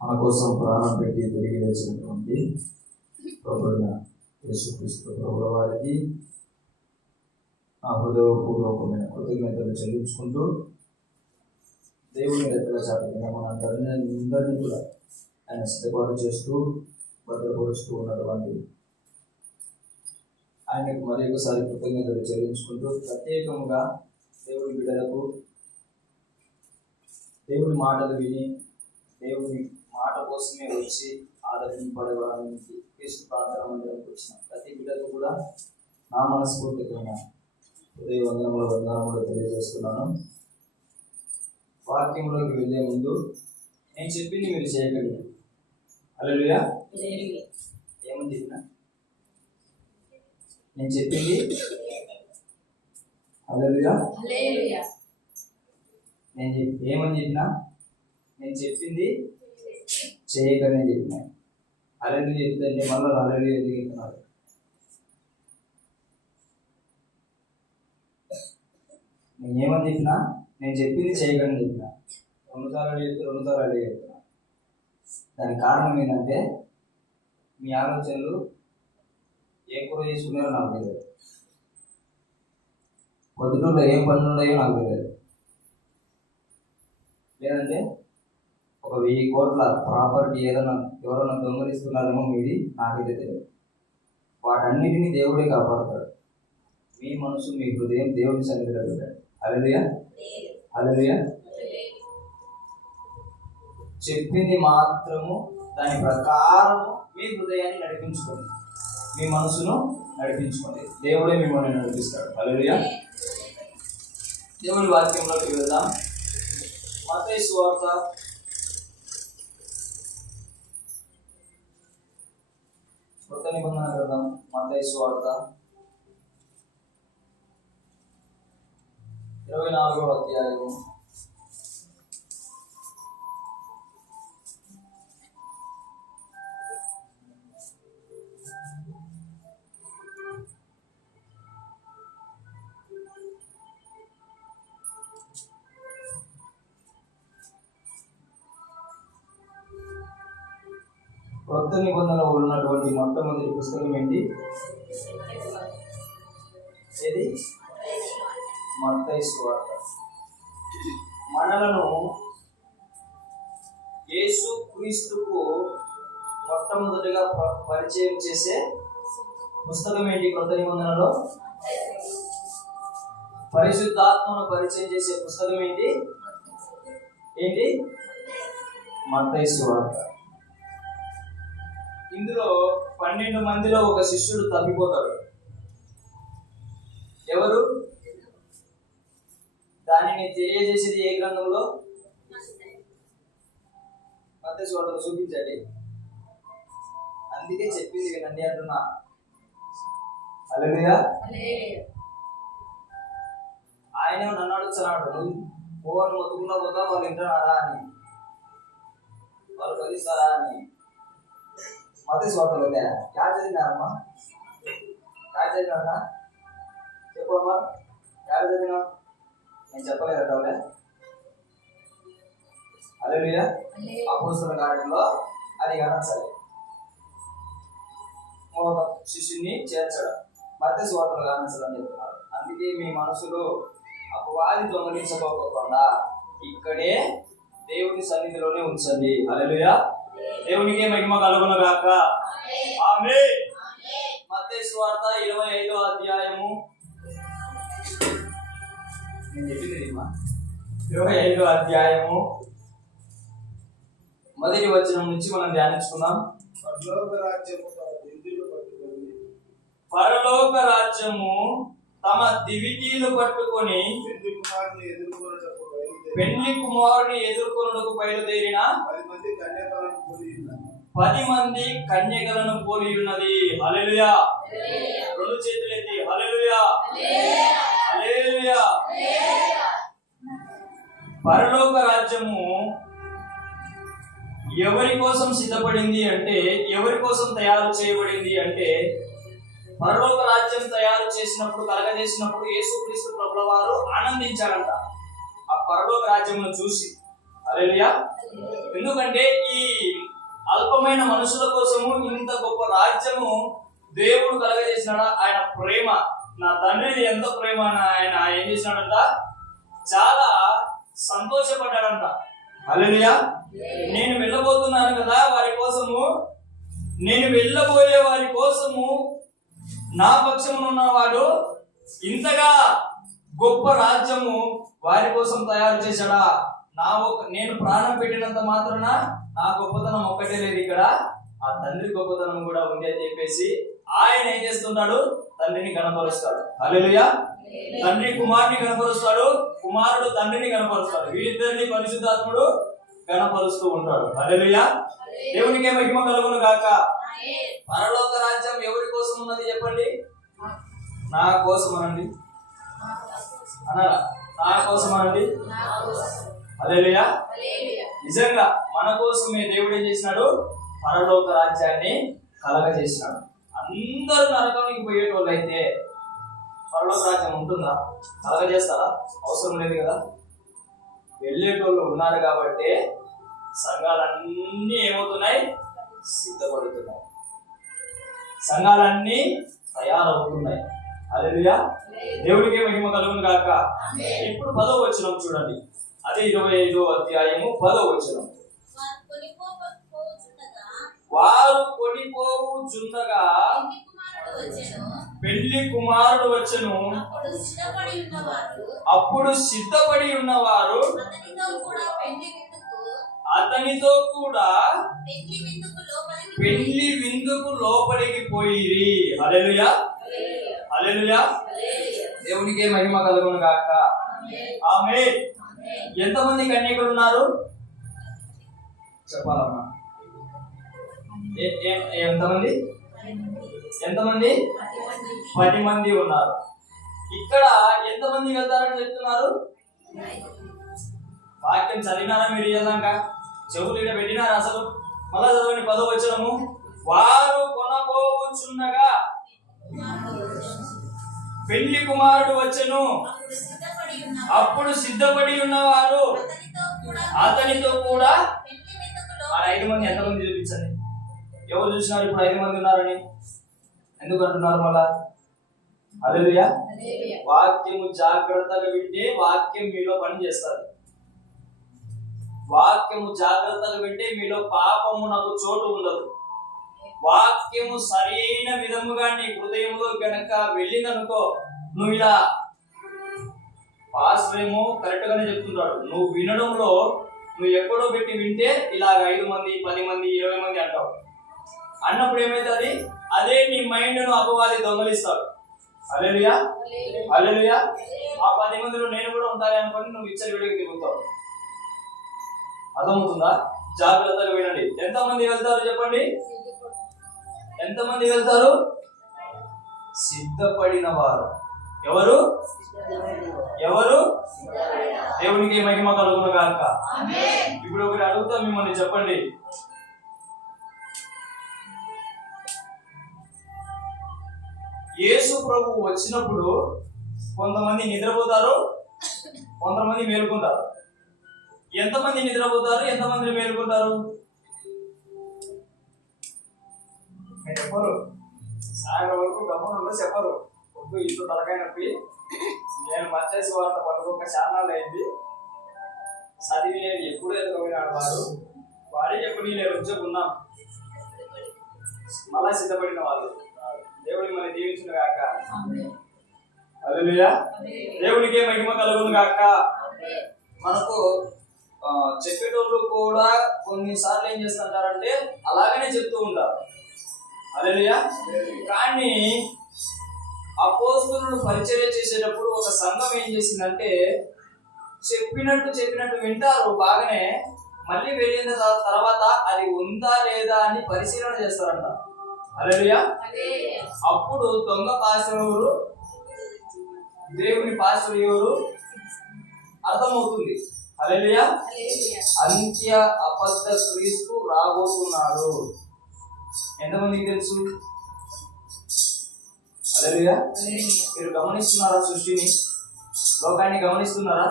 మన కోసం ప్రాణం పెట్టి తిరిగి లేచినటువంటి ప్రభువైన యేసుక్రీస్తు ప్రభువు వారికి ఆ హృదయపూర్వకమైన కృతజ్ఞతలు చెల్లించుకుంటూ దేవుని రెక్కల చాటుగా మనందరినీ కూడా ఆయన సిద్ధపాటు చేస్తూ భద్రపరుస్తూ ఉన్నటువంటి ఆయనకు మరి ఒకసారి కృతజ్ఞతలు చెల్లించుకుంటూ ప్రత్యేకంగా దేవుని బిడ్డలకు దేవుని మాటలు విని దేవుని మాట కోసమే వచ్చి ఆదరింపడడానికి క్రీస్తు ప్రార్థన మందిరానికి వచ్చిన ప్రతి బిడ్డకు కూడా నా మనస్ఫూర్తికమైన హృదయ వందనములు తెలియజేస్తున్నాను. వాక్యంలోకి వెళ్ళే ముందు నేను చెప్పింది మీరు చేయగలిగారు. హల్లెలూయా. ఏమని చెప్పినా నేను చెప్పింది హల్లెలూయా. ఏమని చెప్పినా నేను చెప్పింది చేయకనే చెప్పినా. హల్లెలూయా చెప్తే మళ్ళీ హల్లెలూయా ఎందుకు చెప్తున్నారు? నేను ఏమని చెప్పినా నేను చెప్పింది చేయకని చెప్పిన. 2 సార్లు చెప్తే 2 సార్లు చెప్తున్నా. దానికి కారణం ఏంటంటే మీ ఆలోచనలు ఏ కూర చేసుకున్నారో నాకు తెలియదు, పొద్దుటూరులో ఏం పనులు ఉన్నాయో నాకు తెలియదు, లేదంటే 1,000 కోట్ల ప్రాపర్టీ ఎవరైనా దొంగలిస్తున్నారేమో మీది నాకైతే తెలియదు. వాటన్నిటినీ దేవుడే కాపాడతాడు. మీ మనసు మీ హృదయం దేవుని సన్నిధిలో పెట్టాడు. హల్లెలూయా. హల్లెలూయా. చెప్పింది మాత్రము దాని ప్రకారము మీ హృదయాన్ని నడిపించుకోండి, మీ మనసును నడిపించుకోండి. దేవుడే మిమ్మల్ని నడిపిస్తాడు. హల్లెలూయా. దేవుని వాక్యంలోకి వెళ్దాం. మత్తయి సువార్త 24వ అధ్యాయము. కొత్త నిబంధనలో ఉన్నటువంటి మొట్టమొదటి పుస్తకం ఏంటి? ఏది? మత్తయి సువార్త. మనలను యేసు క్రీస్తుకు మొట్టమొదటిగా పరిచయం చేసే పుస్తకం ఏంటి? కొత్త నిబంధనలో పరిశుద్ధాత్మను పరిచయం చేసే పుస్తకం ఏంటి? మత్తయి సువార్త. ఇందులో 12 మందిలో ఒక శిష్యుడు తప్పిపోతాడు. ఎవరు? దానిని తెలియజేసేది ఏ గ్రంథంలో? మత్తయి సువార్తలో చూపించండి. అందుకే చెప్పింది వినండి అంటున్నా. హల్లెలూయా. ఆయన నన్ను అడుగుతున్నాడు, నువ్వు పోవాలి మొత్తుకున్నా పోతా వాళ్ళు వింటారా అని, వాళ్ళు కలిస్తారా అని. మత్తయి సువార్తలో క్యా చదివినారమ్మా? క్యా చదివినా చెప్పమ్మా, క్యా చదివినా? నేను చెప్పలేదటలే. హల్లెలూయా. అపోస్తలుల కార్యంలో అది గమనించాలి. శిష్యుని చేర్చడం మత్తయి సువార్తలో గమనించాలని చెప్తున్నారు. అందుకే మీ మనసులో అపవాది దొంగలించకపోకుండా ఇక్కడే దేవుని సన్నిధిలోనే ఉంచండి. హల్లెలూయా. దేవునికే మహిమ కలుగును గాక. ఆమేన్. మత్తయి సువార్త 25వ అధ్యాయము. నేను చెప్పింది 25వ అధ్యాయము మొదటి వచనం నుంచి మనం ధ్యానించుకుందాం. పరలోక రాజ్యము తమ దివిటీలు పట్టుకొని పెళ్లి కుమారుని ఎదుర్కొనుటకు బయలుదేరిన 10 మంది కన్యకలను పోలి ఉన్నది. హల్లెలూయా. 2 చేతులు ఎత్తి హల్లెలూయా. హల్లెలూయా. పరలోక రాజ్యము ఎవరి కోసం సిద్ధపడింది అంటే, ఎవరి కోసం తయారు చేయబడింది అంటే, పరలోక రాజ్యం తయారు చేసినప్పుడు, కలగజేసినప్పుడు యేసుక్రీస్తు ప్రభుల వారు ఆనందించారంట. ఆ పరలోక రాజ్యమును చూసి. హల్లెలూయా. ఎందుకంటే ఈ అల్పమైన మనుషుల కోసము ఇంత గొప్ప రాజ్యము దేవుడు కలగజేసినాడా? ఆయన ప్రేమ, నా తండ్రిది ఎంత ప్రేమ అని ఆయన ఏం చేసినాడంట? చాలా సంతోషపడ్డాడంట. హల్లెలూయా. నేను వెళ్ళబోతున్నాను కదా వారి కోసము, నేను వెళ్ళబోయే వారి కోసము నా పక్షమునున్నవాడు ఇంతగా గొప్ప రాజ్యము వారి కోసం తయారు చేశాడా? నేను ప్రాణం పెట్టినంత మాత్రాన నా గొప్పతనం ఒక్కటే లేదు, ఇక్కడ ఆ తండ్రి గొప్పతనం కూడా ఉంది అని చెప్పేసి ఆయన ఏం చేస్తున్నాడు? తండ్రిని కనపరుస్తాడు. హల్లెలూయా. తండ్రి కుమారుని కనపరుస్తాడు, కుమారుడు తండ్రిని కనపరుస్తాడు. వీళ్ళిద్దరిని పరిశుద్ధాత్ముడు కనపరుస్తూ ఉంటాడు. హల్లెలూయా. దేవునికే మహిమ కలుగును గాక. పరలోక రాజ్యం ఎవరి కోసం ఉన్నది చెప్పండి? నా కోసం అనండి అన్నారా? నా కోసం అనండి. హల్లెలూయా. నిజంగా మన కోసమే దేవుడు ఏం చేసినాడు? పరలోక రాజ్యాన్ని కలగజేసినాడు. అందరూ నరకానికి పోయేటోళ్ళు అయితే పరలోక రాజ్యం ఉంటుందా? కలగజేస్తారా? అవసరం లేదు కదా. వెళ్ళేటోళ్ళు ఉన్నారు కాబట్టి సంఘాలన్నీ ఏమవుతున్నాయి? సిద్ధపడుతున్నాయి. సంఘాలన్నీ తయారవుతున్నాయి. హల్లెలూయా. దేవుడికే మహిమ కలుగును గాక. ఇప్పుడు 10వ వచనం చూడండి. అదే 25వ అధ్యాయము 10వ వచనం. వారు కొనిపోవుచుండగా పెళ్లి కుమారుడు వచ్చెను. అప్పుడు సిద్ధపడి ఉన్నవారు అతనితో కూడా పెళ్లి విందుకు లోపలికి పోయిరి. హల్లెలూయా. హల్లెలూయా. దేవునికే మహిమ కలుగును గాక. ఆమేన్. ఎంతమంది కన్యకులు ఉన్నారు చెప్పాలమ్మా? ఎంతమంది? 10 మంది ఉన్నారు. ఇక్కడ ఎంతమంది వెళ్తారని చెప్తున్నారు? వాక్యం చదివినారా మీరు? ఏదాకా చెవులు ఇక్కడ పెట్టినారా? అసలు మళ్ళా చదవండి 10వ వచనము. వారు కొనబోచుండగా పెళ్లి కుమారుడు వచ్చెను. అప్పుడు సిద్ధపడి ఉన్నవారు అతనితో కూడా. ఆ 5 మంది ఎంతమంది చూపించండి. ఎవరు చూసినారు ఇప్పుడు 5 మంది ఉన్నారని? ఎందుకు అంటున్నారు మళ్ళా? హల్లెలూయా. వాక్యము జాగ్రత్తగా వింటే వాక్యం మీలో పని చేస్తుంది. వాక్యము జాగ్రత్తగా వింటే మీలో పాపము నాకు చోటు ఉండదు. వాక్యము సరైన విధముగా నీ హృదయంలో గనక వెళ్ళిందనుకో, నువ్వు ఇలా పాస్టర్ ఏమో కరెక్ట్ గానే చెప్తుంటాడు, నువ్వు వినడంలో నువ్వు ఎక్కడో పెట్టి వింటే ఇలాగ 5 మంది 10 మంది 20 మంది అంటావు. అన్నప్పుడు ఏమైతుంది? అదే నీ మైండ్ ను అపవాది దొంగలిస్తాడు. హల్లెలూయా. హల్లెలూయా. ఆ 10 మందిలో నేను కూడా ఉంటాను అనుకోని నువ్వు ఇచ్చరి విడికి దిగుతావు. అర్థమవుతుందా? జాగ్రత్తగా వినండి. ఎంతమంది వెళ్తారు చెప్పండి? ఎంతమంది వెళ్తారు? సిద్ధపడిన వారు. ఎవరు? ఎవరు? దేవునికి మహిమ కలుగును గాక. ఇప్పుడు ఒకటి అడుగుతా మిమ్మల్ని, చెప్పండి. యేసు ప్రభు వచ్చినప్పుడు కొంతమంది నిద్రపోతారు, కొంతమంది మేలుకుంటారు. ఎంతమంది నిద్రపోతారు? ఎంతమంది మేలుకుంటారు? చెప్పరు. సాయంత్రం వరకు గమనంలో చెప్పరు. వద్దు ఇంట్లో తలకాయ నొప్పి, నేను మత్తయి వార్త పట్టుకోక ఛానల్ అయింది చదివి నేను ఎప్పుడు ఎదురుపోయినాడు వాడే చెప్పి నేను వచ్చుకున్నాం. మళ్ళా సిద్ధపడిన వాళ్ళు. దేవుడిని మనం దీవించిన గాక. హల్లెలూయా. దేవునికే మహిమ కలుగును గాక. మనకు చెప్పేటోళ్ళు కూడా కొన్నిసార్లు ఏం చేస్తుంటారంటే అలాగనే చెప్తూ ఉంటారు. హల్లెలూయా. కానీ అపోస్తలులు పరిచర్య చేసేటప్పుడు ఒక సంఘం ఏం చేసిందంటే చెప్పినట్టు వింటారు బాగానే, మళ్ళీ వెళ్ళిన తర్వాత అది ఉందా లేదా అని పరిశీలన చేస్తారంట. హల్లెలూయా. అప్పుడు దొంగ పాస్టర్ ఎవరు, దేవుని పాస్టర్ ఎవరు అర్థమవుతుంది. హల్లెలూయా. అంత్య అబద్ధ క్రీస్తు రాబోతున్నాడు. ఎంతమందికి తెలుసు? హల్లెలూయా. మీరు గమనిస్తున్నారా? సృష్టిని, లోకాన్ని గమనిస్తున్నారా?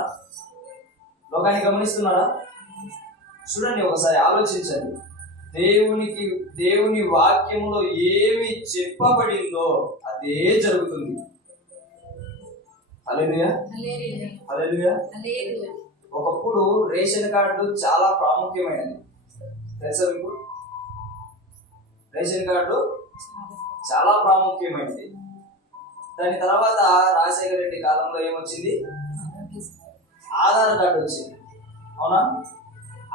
లోకాన్ని గమనిస్తున్నారా? చూడండి, ఒకసారి ఆలోచించండి. దేవుని వాక్యంలో ఏమి చెప్పబడిందో అదే జరుగుతుంది. హల్లెలూయా, హల్లెలూయా. ఒకప్పుడు రేషన్ కార్డు చాలా ప్రాముఖ్యమైనది, తెలుసా మీకు? రేషన్ కార్డు చాలా ప్రాముఖ్యమైనది. దాని తర్వాత రాజశేఖర రెడ్డి కాలంలో ఏమొచ్చింది? ఆధార్ కార్డు వచ్చింది. అవునా?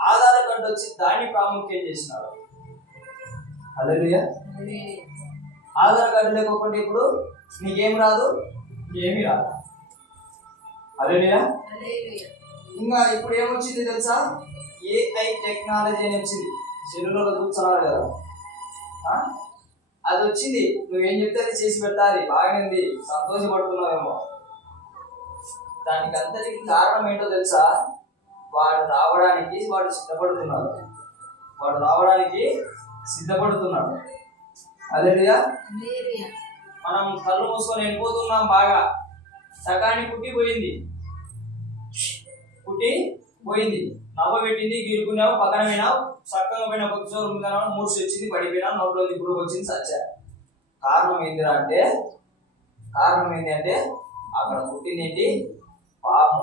ఆధార్ కార్డు వచ్చి దాన్ని ప్రాముఖ్యం చేసినారు. హల్లెలూయా. ఆధార్ కార్డు లేకపోతే ఇప్పుడు నీకేం రాదు, ఏమీ రాదు. హల్లెలూయా. ఇంకా ఇప్పుడు ఏమొచ్చింది తెలుసా? ఏఐ టెక్నాలజీ అని వచ్చింది. సెల్లులో చూస్తున్నారు కదా, అది వచ్చింది. నువ్వేం చెప్తే అది చేసి పెట్టాలి. బాగుంది, సంతోషపడుతున్నావేమో. దానికి అంతటికి కారణం ఏంటో తెలుసా? వాడు రావడానికి సిద్ధపడుతున్నాడు. హల్లెలూయా. మనం కళ్ళు మూసుకొని వెళ్ళిపోతున్నాం. బాగా సకాని పుట్టి పోయింది, నవ్వ పెట్టింది, గీరుకున్నావు, పక్కన పోయినావు, చక్కగా పోయినా కొద్దిసేపు ఉందా, మూసి వచ్చింది, పడిపోయినా, నోట్లో ఇప్పుడు వచ్చింది, సచ్చా. కారణం ఏంటి అంటే అక్కడ పుట్టింది ఏంటి? పాము.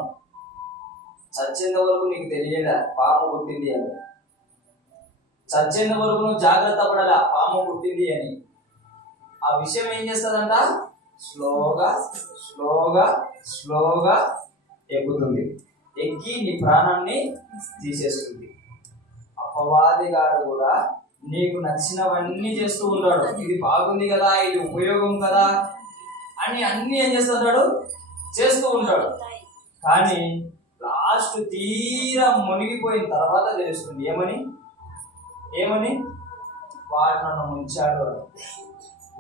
చచ్చేంత వరకు నీకు తెలియదా పాము పుట్టింది అని? చచ్చేంత వరకు నువ్వు జాగ్రత్త పడాలా పాము పుట్టింది అని? ఆ విషయం ఏం చేస్తుందంట? స్లోగా ఎక్కుతుంది. ఎక్కి నీ ప్రాణాన్ని తీసేస్తుంది. అపవాది గారు కూడా నీకు నచ్చినవన్నీ చేస్తూ ఉంటాడు. ఇది బాగుంది కదా, ఇది ఉపయోగం కదా అని అన్ని ఏం చేస్తుంటాడు? చేస్తూ ఉంటాడు. కానీ లాస్ట్ తీరా మునిగిపోయిన తర్వాత తెలుస్తుంది ఏమని వాడు నన్ను ముంచాడు అని,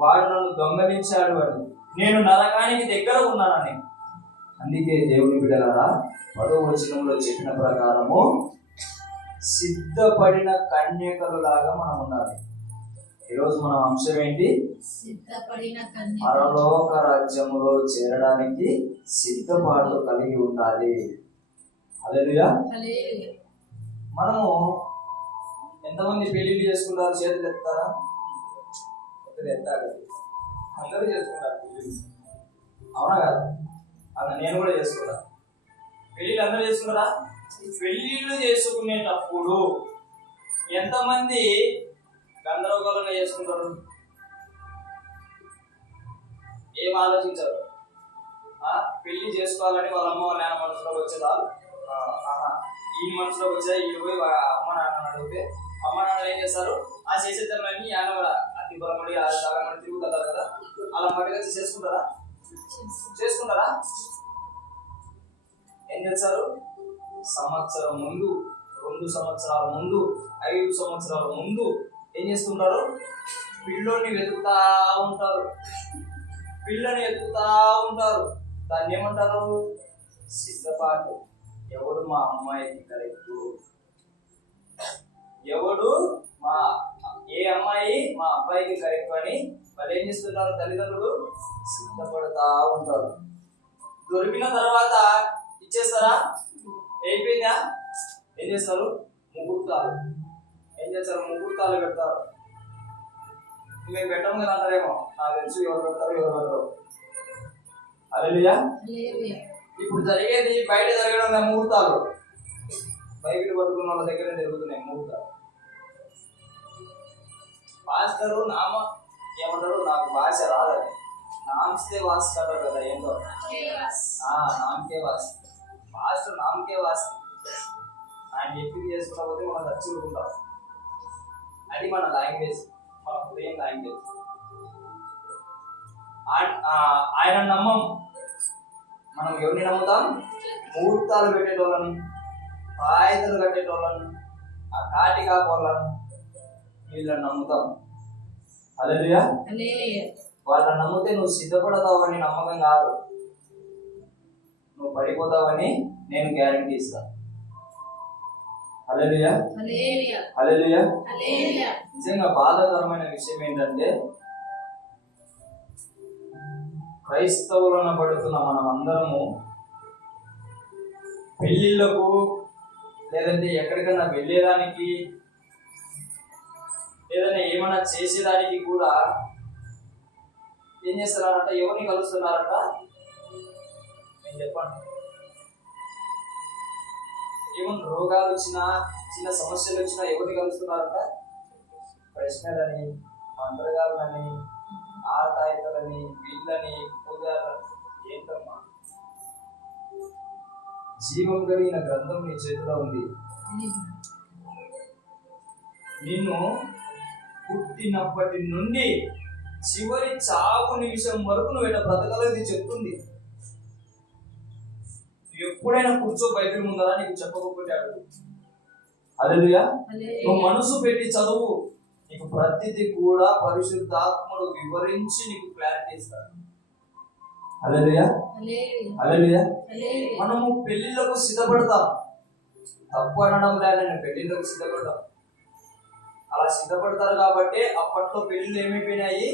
వాడు నన్ను దొంగలించాడు అని, నేను నరకానికి దగ్గర ఉన్నానని. అందుకే దేవుని బిడ్డలారా, 10వ వచనంలో చెప్పిన ప్రకారము సిద్ధపడిన కన్యకలు లాగా మనం ఉండాలి. ఈరోజు మన అంశం ఏంటి? పరలోక రాజ్యములో చేరడానికి సిద్ధపాటు కలిగి ఉండాలి. హల్లెలూయా. మనము ఎంతమంది పెళ్లిళ్ళు చేసుకుంటారు? చేతులు ఎత్తారా? ఎత్తాలి. అందరూ చేసుకుంటారు పెళ్లిళ్ళు, అవునా కదా? అలా నేను కూడా చేసుకుంటా. పెళ్ళిళ్ళు అందరూ చేసుకుంటారా? పెళ్ళిళ్ళు చేసుకునేటప్పుడు ఎంతమంది గందరగోళంగా చేసుకుంటారు? ఏం ఆలోచించారు? పెళ్లి చేసుకోవాలని వాళ్ళ అమ్మ వాళ్ళ నాన్న మనసులోకి వచ్చేదా? ఈ మనసులోకి వచ్చా? ఈ పోయి అమ్మ నాన్న అడిగితే అమ్మ నాన్న ఏం చేస్తారు? ఆ చేసేద్దామని ఆయన అతి బలమడి దాగమడి తిరుగుతుంటారు కదా, అలా మటుగా చేసుకుంటారా? ఏం చేస్తారు? సంవత్సరం ముందు, 2 సంవత్సరాల ముందు, 5 సంవత్సరాల ముందు ఏం చేస్తుంటారు? పిల్లని వెతుకుతా ఉంటారు. దాన్ని ఏమంటారు? సిద్ధపాటు. ఎవడు మా అమ్మాయికి కరెక్ట్, ఏ అమ్మాయి మా అబ్బాయికి కరెక్ట్ అని వాళ్ళు ఏం చేస్తుంటారు? తల్లిదండ్రులు సిద్ధపడతా ఉంటారు. దొరికిన తర్వాత ఇచ్చేస్తారా? అయిపోయిందా? ఏం చేస్తారు? ముహూర్తాలు పెడతారు. మేము పెట్టాము కదా అంటారేమో, నాకు తెలుసు ఎవరు పెడతారు. హల్లెలూయా. ఇప్పుడు జరిగేది బయట జరగడం ముహూర్తాలు. బైబిల్ పట్టుకున్న వాళ్ళ దగ్గర జరుగుతున్నాయి ముహూర్తాలు. పాస్టరు ఏమంటారు? నాకు భాష రాదని నామస్తే వాస్ అంటారు కదా, ఏంటో నామకే వాస్. పాస్టర్ నామకే వాస్. ఆయన చెప్పింది చేసుకోకపోతే మనం చచ్చుకుంటాం. అది మన లాంగ్వేజ్, మన హృదయం లాంగ్వేజ్. ఆయన నమ్మం. మనం ఎవరిని నమ్ముతాం? ముహూర్తాలు పెట్టేటోళ్ళను, తాయితలు కట్టేటోళ్ళను, ఆ కాటి కాపోళ్ళను, వీళ్ళని నమ్ముతాం. హల్లెలూయా. వాళ్ళని నమ్మితే నువ్వు సిద్ధపడతావని నమ్మకం కాదు, నువ్వు పడిపోతావని నేను గ్యారెంటీ ఇస్తాను. హల్లెలూయా. నిజంగా బాధాకరమైన విషయం ఏంటంటే, క్రైస్తవులను పడుతున్న మనం అందరము పెళ్లిళ్లకు లేదంటే ఎక్కడికన్నా వెళ్ళేదానికి, లేదంటే ఏమైనా చేసేదానికి కూడా ఏం చేస్తున్నారంట? ఎవరిని కలుస్తున్నారంట? నేను చెప్పండి. ఏమన్నా రోగాలు వచ్చినా, చిన్న సమస్యలు వచ్చినా ఎవరిని కలుస్తున్నారంట? ప్రశ్నలని, మంత్రగాలని, ఆతాయితలని, వీళ్ళని, పూజారులని. ఏంటమ్మా? జీవం కలిగిన గ్రంథం నీ చేతిలో ఉంది. నిన్ను పుట్టినప్పటి నుండి చివరి చావు నిమిషం వరకు నువ్వు ఇలా బ్రతకాలో ఇది చెప్తుంది. ఎప్పుడైనా కూర్చో బైబిల్ ముందరా, నీకు చెప్పకపోతే అడుగు. హల్లెలూయా. నువ్వు మనసు పెట్టి చదువు, నీకు ప్రతిదీ కూడా పరిశుద్ధాత్ముడు వివరించి నీకు క్లారిటీ ఇస్తాడు. హల్లెలూయా, హల్లెలూయా. మనము పెళ్లిళ్ళకు సిద్ధపడతాం, తప్పు అనడం లేదని పెళ్లిళ్ళకు సిద్ధపడతాం. అలా సిద్ధపడతారు కాబట్టి అప్పట్లో పెళ్లిళ్ళు ఏమైపోయినాయి?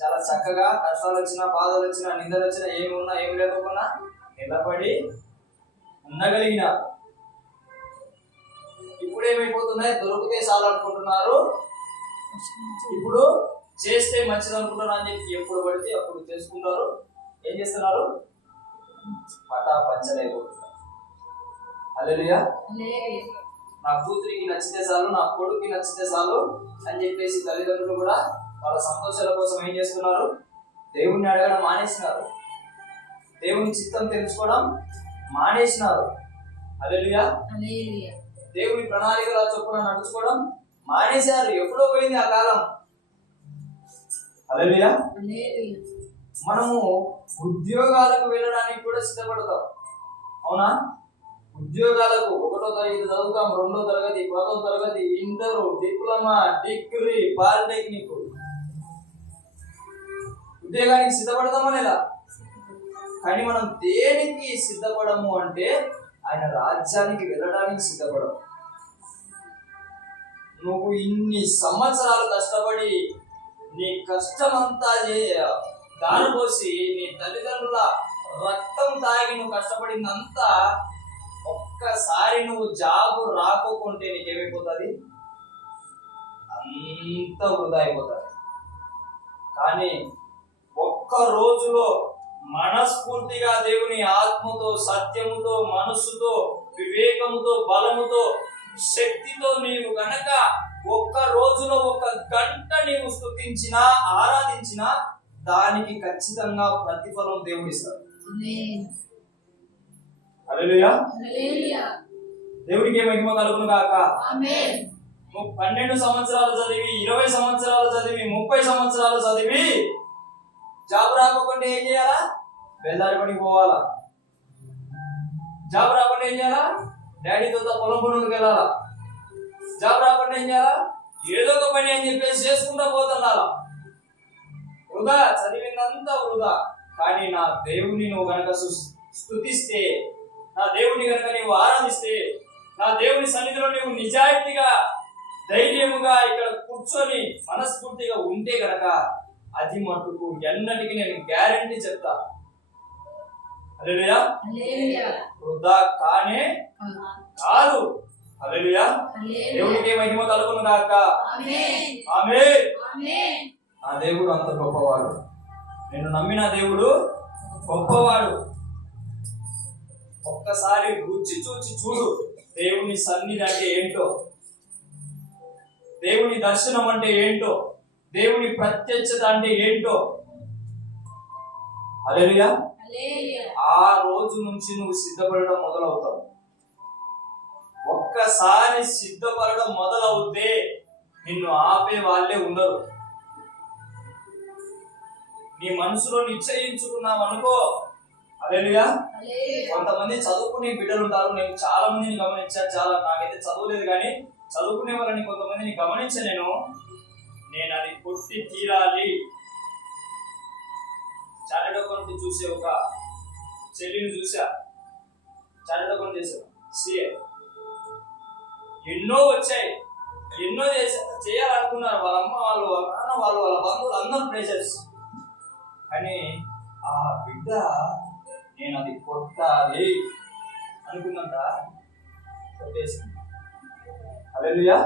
చాలా చక్కగా కష్టాలు వచ్చినా, బాధలు వచ్చినా, నిందలు వచ్చినా, ఏమి ఉన్నా ఏమి లేకపోయినా నిలబడి ఉండగలిగిన. ఇప్పుడు ఏమైపోతున్నాయి? దొరికితే చాలు అనుకుంటున్నారు. ఇప్పుడు చేస్తే మంచిది అనుకుంటున్నారు అని చెప్పి ఎప్పుడు పడితే అప్పుడు చేసుకుంటారు. ఏం చేస్తున్నారు? పటా పంచలైపోతున్నారు. హల్లెలూయా. నా కూతురికి నచ్చితే చాలు, నా కొడుకుకి నచ్చితే చాలు అని చెప్పేసి తల్లిదండ్రులు కూడా వాళ్ళ సంతోషాల కోసం ఏం చేస్తున్నారు? దేవుణ్ణి అడగడం మానేసినారు. దేవుని చిత్తం తెలుసుకోవడం మానేసినారు. హల్లెలూయా. దేవుని ప్రణాళికల చొప్పున నడుచుకోవడం మానేశారు. ఎప్పుడో పోయింది ఆ కాలం. హల్లెలూయా. మనము ఉద్యోగాలకు వెళ్ళడానికి కూడా సిద్ధపడతాం, అవునా? ఉద్యోగాలకు 1వ తరగతి చదువుతాం, 2వ తరగతి, 10వ తరగతి, ఇంటర్, డిప్లొమా, డిగ్రీ, పాలిటెక్నిక్. ఉద్యోగానికి సిద్ధపడతామా లేదా? కానీ మనం దేనికి సిద్ధపడము అంటే ఆయన రాజ్యానికి వెళ్ళడానికి సిద్ధపడము. నువ్వు ఇన్ని సంవత్సరాలు కష్టపడి నీ కష్టమంతా దారిపోసి నీ తల్లిదండ్రుల రక్తం తాగి నువ్వు కష్టపడిందంతా ఒక్కసారి నువ్వు జాబు రాకోకుంటే నీకేమైపోతుంది? అంత వృధా అయిపోతుంది. కానీ ఒక్క రోజులో మనస్ఫూర్తిగా దేవుని ఆత్మతో, సత్యముతో, మనస్సుతో, వివేకముతో, బలముతో, శక్తితో నీవు గనక ఒక్క రోజులో 1 గంట నీవు స్తుతించినా, ఆరాధించినా దానికి ఖచ్చితంగా ప్రతిఫలం దేవుడు ఇస్తాడు. హల్లెలూయా. దేవుడికి మహిమ కలుగును గాక. ఆమేన్. నువ్వు 12 సంవత్సరాలు చదివి, 20 సంవత్సరాలు చదివి, 30 సంవత్సరాలు చదివి జాబ్ రాకుండా ఏం చేయాలా? బెల్లారి పనికి పోవాలా? జాబ్ రాకుండా ఏం చేయాలా? డాడీతో పొలం పనులకు వెళ్ళాలా? జాబ్ రాకుండా ఏం చేయాలా? ఏదో ఒక పని అని చెప్పేసి చేసుకుంటా పోతున్నారా? వృధా, చదివిందంతా వృధా. కానీ నా దేవుని నువ్వు గనక స్తుతిస్తే, నా దేవుని గనక నీవు ఆరాధిస్తే, నా దేవుని సన్నిధిలో నీవు నిజాయితీగా, ధైర్యముగా ఇక్కడ కూర్చొని మనస్ఫూర్తిగా ఉంటే గనక అది మటుకు ఎన్నటికి నేను గ్యారెంటీ చెప్తా. హల్లెలూయా. వృధా కానే కాదు. హల్లెలూయా. దేవునికి మహిమ కలుగును గాక. ఆమేన్. ఆమేన్. ఆ దేవుడు అంత గొప్పవాడు. నేను నమ్మిన దేవుడు గొప్పవాడు. ఒక్కసారి రుచి చూచి చూడు దేవుని సన్నిధి అంటే ఏంటో, దేవుని దర్శనం అంటే ఏంటో, దేవుని ప్రత్యక్షత అంటే ఏంటో. హల్లెలూయా. ఆ రోజు నుంచి నువ్వు సిద్ధపడడం మొదలవుతావు. ఒక్కసారి సిద్ధపడడం మొదలవుతే నిన్ను ఆపే వాళ్ళే ఉండరు. నీ మనసులో నిశ్చయించుకున్నావు అనుకో. హల్లెలూయా. కొంతమంది చదువుకునే బిడ్డలు ఉంటారు. నేను చాలా మందిని గమనించా. నాకైతే చదువులేదు కానీ చదువుకునే వాళ్ళని కొంతమందిని గమనించా. నేను అది కొట్టి తీరాలి. చార్టెడ్ అకౌంట్ చూసే ఒక చెల్లిని చూసా. చార్టెడ్ అకౌంట్ చేశాను, సిఏ. ఎన్నో వచ్చాయి, ఎన్నో చేయాలనుకున్నారు. వాళ్ళ అమ్మ వాళ్ళు, వాళ్ళ నాన్న వాళ్ళు, వాళ్ళ బంధువులు అందరూ ప్రెషర్స్. కానీ ఆ బిడ్డ నేను అది కొట్టాలి అనుకుందంట. కొట్టేసింది. హల్లెలూయా.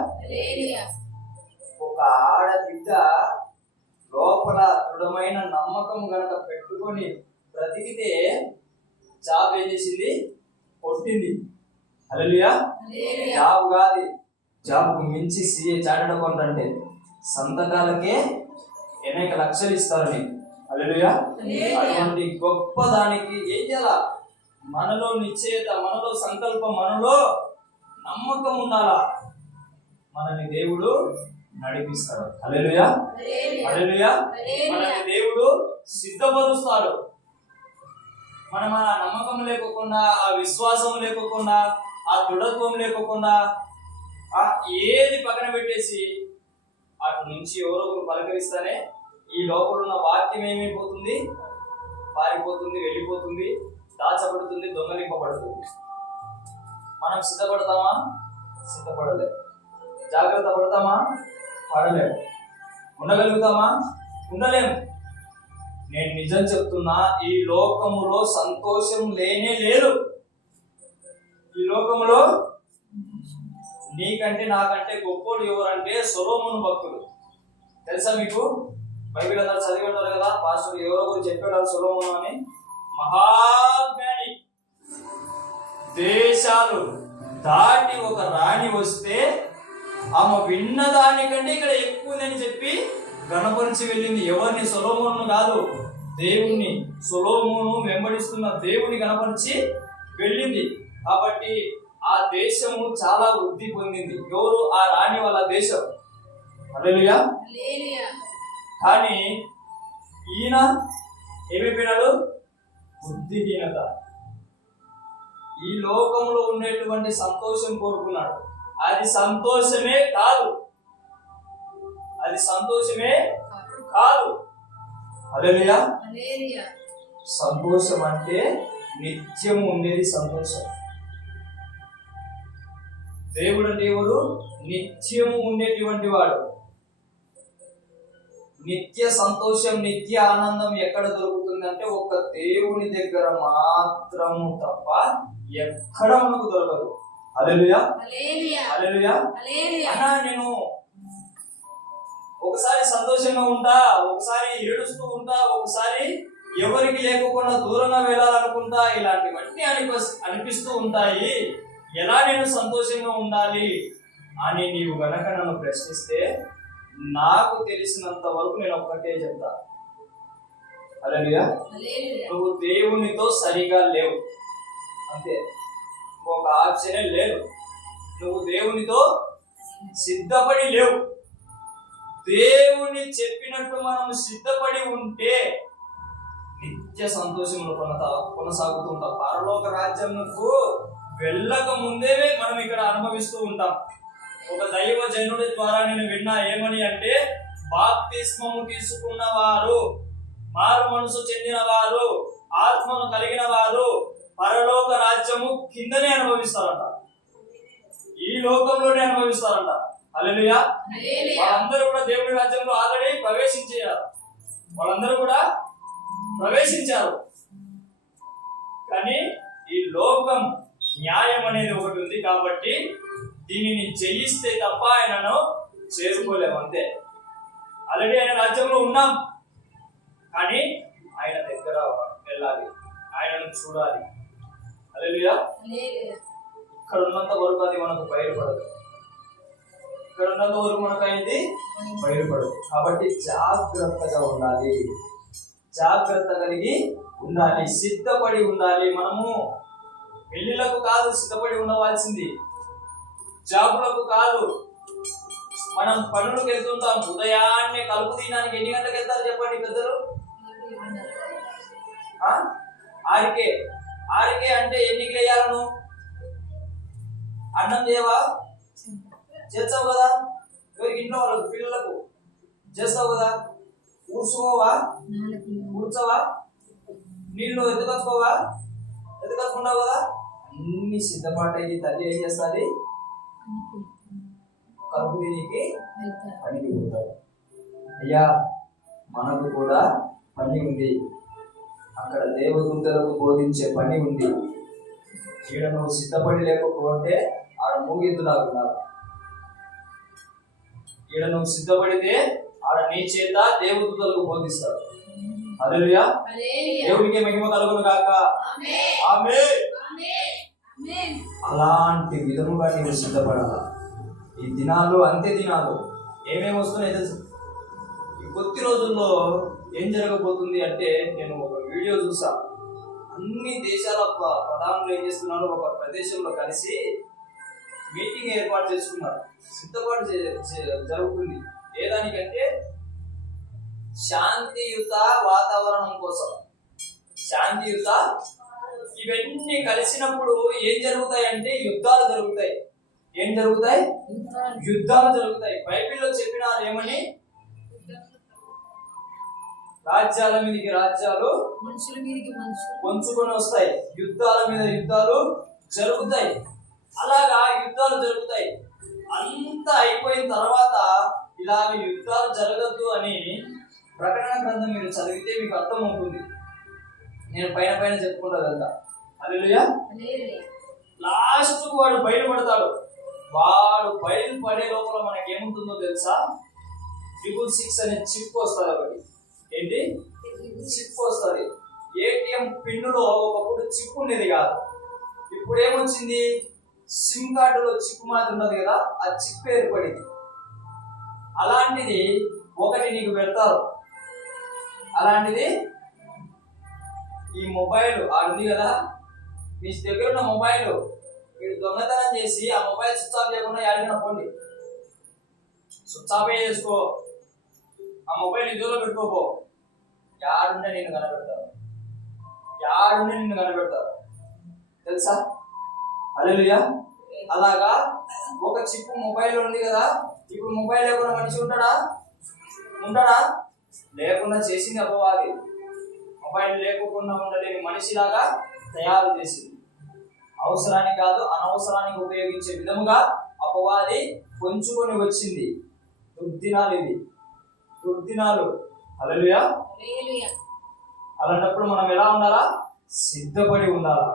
ఒక ఆడబిడ్డ లోపల దృఢమైన నమ్మకం గనక పెట్టుకొని బ్రతికితే జాబ్ ఏం చేసింది? కొట్టింది. హల్లెలూయా. జాబ్ కాదు, జాబ్ మించి CA చార్టెడ్ అకౌంట్ అంటే సంతకాలకే అనేక లక్షలు ఇస్తారు నీకు. హల్లెలూయా. అటువంటి గొప్ప దానికి ఏం చేయాల? మనలో నిశ్చయత, మనలో సంకల్పం, మనలో నమ్మకం ఉండాలా. మనల్ని దేవుడు నడిపిస్తాడు. హల్లెలూయా. హల్లెలూయా. మనల్ని దేవుడు సిద్ధపరుస్తాడు. మనం ఆ నమ్మకం లేకోకుండా, ఆ విశ్వాసం లేకోకుండా, ఆ దృఢత్వం లేకోకుండా ఏది పక్కన పెట్టేసి అటు నుంచి ఎవరో ఒకరు పలకరిస్తానే ఈ లోపల ఉన్న వాక్యం ఏమైపోతుంది? పారిపోతుంది, వెళ్ళిపోతుంది, దాచబడుతుంది, దొంగలింపబడుతుంది. మనం సిద్ధపడతామా? సిద్ధపడలేదు. జాగ్రత్త పడతామా? పడలేము. ఉండగలుగుతామా? ఉండలేము. నేను నిజం చెప్తున్నా, ఈ లోకములో సంతోషం లేనే లేదు. ఈ లోకములో నీకంటే నాకంటే గొప్పోడు ఎవరంటే సొలొమోను భక్తుడు. తెలుసా మీకు? బైబిల్ అందరూ చదివి ఉంటారు కదా. పాస్టర్ ఎవరో గురించి చెప్పాడు సొలొమోను అని. మహాజ్ఞాని. దేశాలు దాటి ఒక రాణి వస్తే ఆమె విన్న దానికంటే ఇక్కడ ఎక్కువని చెప్పి గణపరిచి వెళ్ళింది. ఎవరిని? సొలొమోను కాదు, దేవుణ్ణి. సొలొమోను వెంబడిస్తున్న దేవుని గణపరిచి వెళ్ళింది. కాబట్టి ఆ దేశము చాలా వృద్ధి పొందింది. ఎవరు? ఆ రాణి వాళ్ళ దేశం. హల్లెలూయా. కానీ ఈయన ఏమైపోయినాడు? బుద్ధిహీనత. ఈ లోకంలో ఉండేటువంటి సంతోషం కోరుకున్నాడు. అది సంతోషమే కాదు. అది సంతోషమే కాదు. హల్లెలూయా. సంతోషం అంటే నిత్యం ఉండేది సంతోషం. దేవుడు అంటే ఎవరు? నిత్యము ఉండేటువంటి వాడు. నిత్య సంతోషం, నిత్య ఆనందం ఎక్కడ దొరుకుతుందంటే ఒక దేవుని దగ్గర మాత్రము తప్ప ఎక్కడ మనకు దొరకదు. హల్లెలూయా. హల్లెలూయా. అన్నా నేను ఒకసారి సంతోషంగా ఉంటా, ఒకసారి ఏడుస్తూ ఉంటా, ఒకసారి ఎవరికి లేకుండా దూరంగా వెళ్ళాలనుకుంటా, ఇలాంటివన్నీ అనిపిస్తూ ఉంటాయి. ఎలా నేను సంతోషంగా ఉండాలి అని నీవు గనక నన్ను ప్రశ్నిస్తే నాకు తెలిసినంత వరకు నేను ఒక్కటే చెప్తా. హల్లెలూయా. నువ్వు దేవునితో సరిగా లేవు, అంతే. ఒక ఆప్షనే లేదు. నువ్వు దేవునితో సిద్ధపడి లేవు. దేవుని చెప్పినట్టు మనం సిద్ధపడి ఉంటే నిత్య సంతోషంలో కొనసాగుతుంటాం. పరలోక రాజ్యంకు వెళ్ళక ముందే మనం ఇక్కడ అనుభవిస్తూ ఉంటాం. ఒక దైవ జనుడి ద్వారా నేను విన్నా ఏమని అంటే, బాప్తిస్మము తీసుకున్న వారు, మారు మనసు చెందిన వారు, ఆత్మను కలిగిన వారు పరలోక రాజ్యము కిందనే అనుభవిస్తారంట, ఈ లోకంలోనే అనుభవిస్తారంట. హల్లెలూయా. వాళ్ళందరూ కూడా దేవుడి రాజ్యంలో ఆల్రెడీ ప్రవేశించారు. వాళ్ళందరూ కూడా ప్రవేశించారు. కానీ ఈ లోకం న్యాయం అనేది ఒకటి ఉంది కాబట్టి దీనిని జయిస్తే తప్ప ఆయనను చేరుకోలేము, అంతే. ఆల్రెడీ ఆయన రాజ్యంలో ఉన్నాం, కానీ ఆయన దగ్గర వెళ్ళాలి, ఆయనను చూడాలి. హల్లెలూయా. ఇక్కడ ఉన్నంత వరకు అది మనకు బయలుపడదు. ఇక్కడ ఉన్నంత వరకు మనకు అయింది బయలుపడదు. కాబట్టి జాగ్రత్తగా ఉండాలి, జాగ్రత్త కలిగి ఉండాలి, సిద్ధపడి ఉండాలి. మనము పెళ్లిలకు కాదు సిద్ధపడి ఉండవలసింది, జాబులకు కాదు. మనం పనులకు వెళ్తుంటాం, ఉదయాన్నే కలుపు తీయడానికి ఎన్ని గంటలకు వెళ్తారు చెప్పండి పెద్దలు? 6కే. 6కే అంటే ఎన్నికి లేయాలను? అన్నం చేయవా? చేస్తావు కదా. ఎవరికి? ఇంట్లో వాళ్ళకు, పిల్లలకు చేస్తావు కదా. ఊడ్చుకోవా? ఊడ్చవా? నీళ్ళు ఎత్తుకొచ్చుకోవా? ఎత్తుకొచ్చుకుంటావు కదా. అన్ని సిద్ధపాటయ్యి తల్లి ఏం చేస్తుంది? కలుపు తినికి పనికి పోతాడు. అయ్యా, మనకు కూడా పని ఉంది, అక్కడ దేవదూతలకు బోధించే పని ఉంది. ఈడ నువ్వు సిద్ధపడి లేకపోతే ఆడ మూగెద్దులాగా ఉండాలి. ఈడ నువ్వు సిద్ధపడితే ఆడ నీ చేత దేవదూతలకు బోధిస్తాడు. హల్లెలూయా. దేవునికి మహిమ కలుగును గాక. ఆమేన్. అలాంటి విధముగా నీవు సిద్ధపడాలా. ఈ దినాలు అంత్య దినాలు ఏమేమి వస్తున్నాయి తెలుసు. ఈ కొద్ది రోజుల్లో ఏం జరగబోతుంది అంటే, నేను ఒక వీడియో చూసా. అన్ని దేశాల ప్రధానులు ఏం చేస్తున్నారు, ఒక ప్రదేశంలో కలిసి మీటింగ్ ఏర్పాటు చేసుకున్నారు. సిద్ధపాటు జరుగుతుంది. ఏదానికంటే శాంతియుత వాతావరణం కోసం. శాంతియుత ఇవన్నీ కలిసినప్పుడు ఏం జరుగుతాయి అంటే యుద్ధాలు జరుగుతాయి. ఏం జరుగుతాయి? యుద్ధాలు జరుగుతాయి. బైబిల్లో చెప్పినారు ఏమని, రాజ్యాల మీదకి రాజ్యాలు, మనుషుల మీదకి మనుషులు పొంచుకొని వస్తాయి. యుద్ధాల మీద యుద్ధాలు జరుగుతాయి. అలాగా యుద్ధాలు జరుగుతాయి. అంతా అయిపోయిన తర్వాత ఇలాగ యుద్ధాలు జరగద్దు అని ప్రకటన గ్రంథం మీరు చదివితే మీకు అర్థమవుతుంది. నేను పైన పైన చెప్పుకుంటా కదా. హల్లెలూయా. లాస్ట్ వాడు బయలుపడతాడు. వాడు బయలుపడే లోపల మనకి ఏముంటుందో తెలుసా? 666 అనే చిప్ వస్తుంది. ఒకటి ఏంటి చిప్ వస్తుంది. ఏటీఎం పిన్నులో ఒకప్పుడు చిప్ ఉండేది కాదు. ఇప్పుడు ఏమొచ్చింది? సిమ్ కార్డులో చిప్ మాత్రం ఉన్నది కదా, ఆ చిప్ ఏర్పడింది. అలాంటిది ఒకటి నీకు పెడతారు. అలాంటిది ఈ మొబైల్ ఆడుంది కదా, మీ దగ్గర ఉన్న మొబైల్ మీరు దొంగతనం చేసి ఆ మొబైల్ స్విచ్ ఆఫ్ చేయకుండా యాడికైనా పోండి, స్విచ్ ఆఫ్ చేసుకో, ఆ మొబైల్ ఇందులో పెట్టుకోపో, యాడుండే నిన్ను కనబెడతారు. యాడుండే నిన్ను కనబెడతారు తెలుసా? హల్లెలూయా. అలాగా ఒక చిప్ మొబైల్ ఉంది కదా. ఇప్పుడు మొబైల్ లేకుండా మనిషి ఉంటాడా? లేకుండా చేసింది అపవాది. మొబైల్ లేకుండా ఉండలేని మనిషిలాగా తయారు చేసింది. అవసరానికి కాదు అనవసరానికి ఉపయోగించే విధముగా అపవాది పొంచుకొని వచ్చింది. దుర్దినాలు ఇవి, దుర్దినాలు. హల్లెలూయా. అలాంటప్పుడు మనం ఎలా ఉండాలా? సిద్ధపడి ఉండాలా.